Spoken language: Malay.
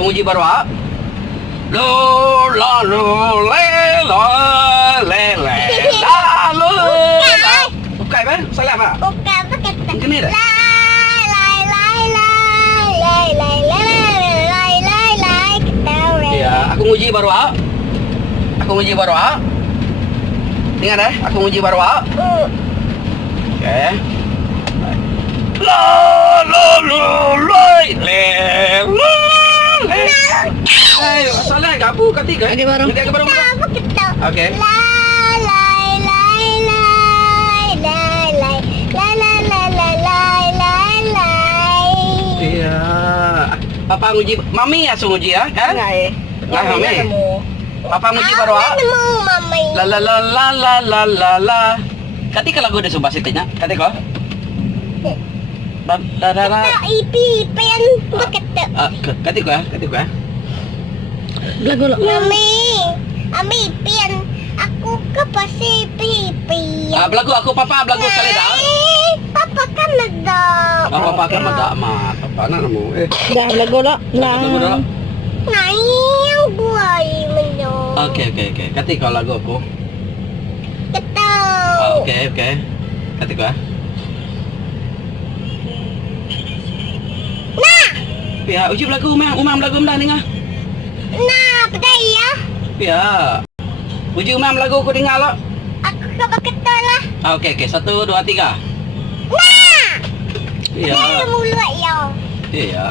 Aku uji baru ah. Lo la lo le lo le le la lo. Bukan kan? Salah apa? Bukan pakai tak. Mungkin ni dah. Ya, aku nguji baru ah. Aku nguji baru ah. Ingat aku nguji baru ah. Okey. La la la la le le le. Hai, salah ke apa ketiga? Okey, baru. Nanti aku baru. Okey. Iya. Papa nguji, mami asuh nguji ya, kan? Ngai. Ngai mami. Papa nguji baru ah. Mami. La la la la la la la la. Ketika lagu dia subah sitinya, ketika. Da da da. Ipi pen begitu. Ketika. Lagu lo. Mami, Ami pen. Aku ke pasti pipi. Belagu aku papa belagu sekali dah. Papa kan ada. Papa kan ada mak. Papa nak namu. Dah lagu lo. Lagu dah. Nai buai menyo. Okey. Ketika lagu aku. Ketau. Okey. Ketika. Nah, Ya, uji belagu umam belagu dah dengar. nah, pedai ya. Ya. Uji umam lagu aku dengar lo. Aku coba ketau lah. Okey. 1 2 3. Nah, Ya. ada mulut ya. Iya.